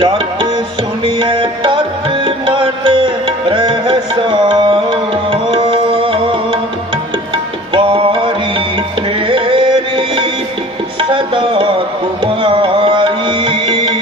ਜਗ ਸੁਣੀਏ ਤਤ ਮਨ ਰਹਿਸਾ। ਵਾਰੀ ਫੇਰੀ ਸਦਾ ਕੁਮਾਰੀ।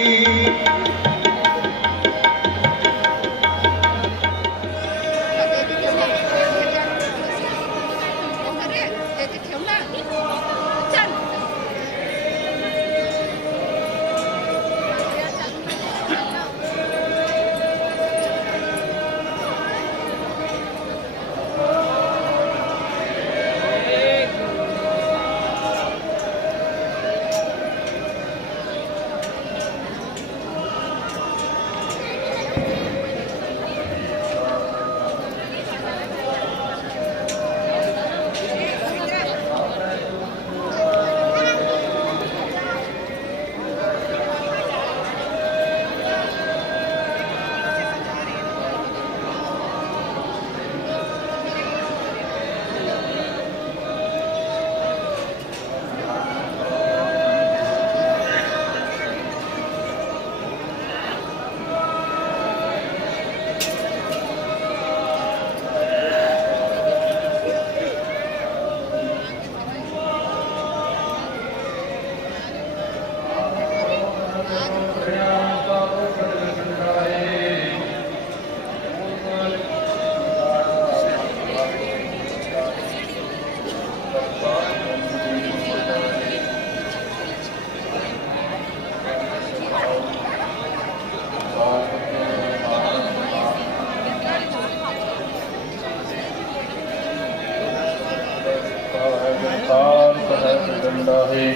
ਹੈ।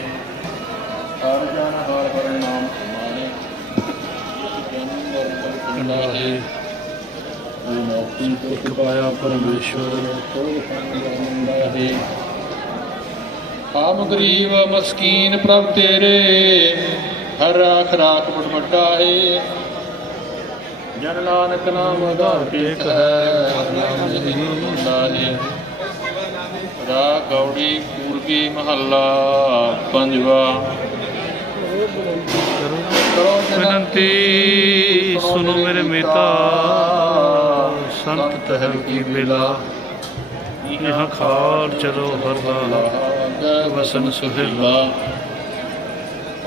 ਹਰ ਜਨ ਹਰ ਹਰ ਨਾਮ ਸਮਾਣੇ। ਜਨਮ ਵਰਤਨ ਕੰਡਾ ਹੈ ਮੋਕਤੀ ਤੋਂ ਕਿਰਪਾਇਆ ਪਰਮੇਸ਼ਵਰ ਕੋਈ ਸੰਗੰਦਾ ਹੈ ਆਮ ਗਰੀਬ ਮਸਕੀਨ ਪ੍ਰਭ ਤੇਰੇ। ਹਰ ਰਾਖ ਰਾਖ ਬਟਮਟਾ ਹੈ। ਜਨ ਨਾਨਕ ਨਾਮ ਆਧਾਰ ਟੇਕ ਹੈ। ਨਾਮ ਨਹੀਂ ਹੁੰਦਾ ਹੈ। ਰਾ ਗੌੜੀ ਪੂਰਬੀ ਮਹੱਲਾ ਪੰਜਵਾ। ਸੁਨੰਤੀ ਸੁਣੋ ਮੇਰੇ ਮੇਤਾ ਸੰਤ ਤਹਿਲ ਕੀ ਮਿਲਾ। ਇਹ ਖਾਰ ਚਲੋ ਹਰਲਾ ਵਸਨ ਸੁਹਿਲਾ।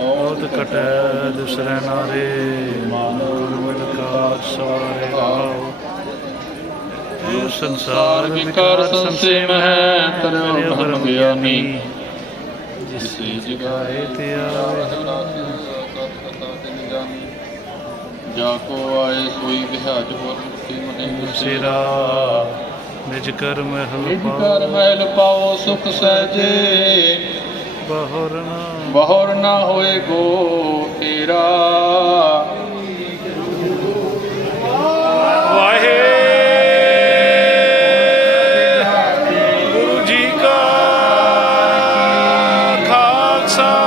ਔਤ ਕਟੈ ਦੂਸਰੇ ਨਾਰੇ ਮਾਨੁਰ ਮਨ ਕਾ ਸਾਰੇ ਆਓ ਸੰਸਾਰ ਵਿਕਾਰ ਸੰਸੇ ਮਹਿ ਤਰਿਓ ਭਰਮ ਗਿਆਨੀ। ਜਿਸੇ ਜਗਾਏ ਤੇ ਆਵੇ ਜਾ ਕੋ ਆਏ ਸੋਈ ਵਿਹਾਜ ਹੋਰ ਮੁਕਤੀ ਮਨੇ ਸਿਰਾ। ਨਿਜ ਕਰਮ ਹਲ ਨਿਜ ਕਰ ਮਹਿਲ ਪਾਓ ਸੁਖ ਸਹਜੇ। ਬਹੁਰ ਨਾ। ਬਹੁਰ ਨਾ ਹੋਏ ਗੋ ਤੇਰਾ ਖਾਲਸਾ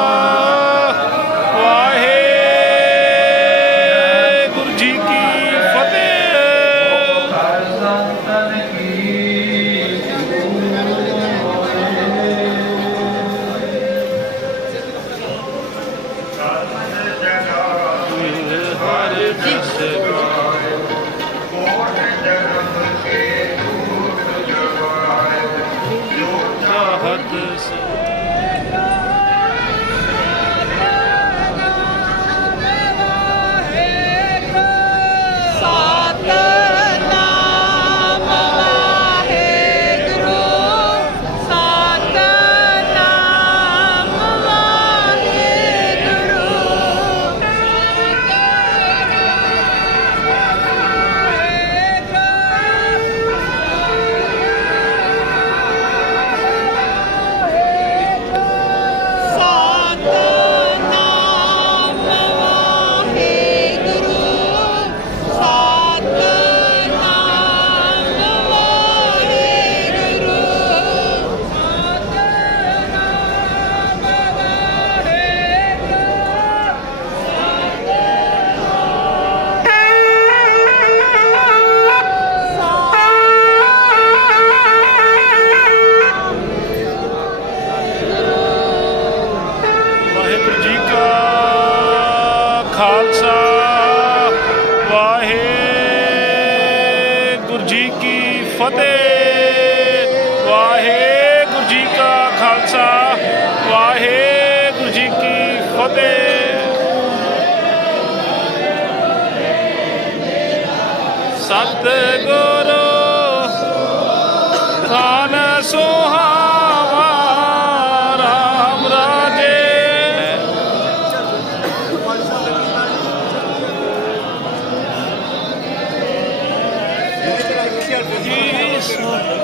ਫਤਿਹ। ਵਾਹਿਗੁਰੂ ਜੀ ਕਾ ਖਾਲਸਾ। ਜੀ ਸੋ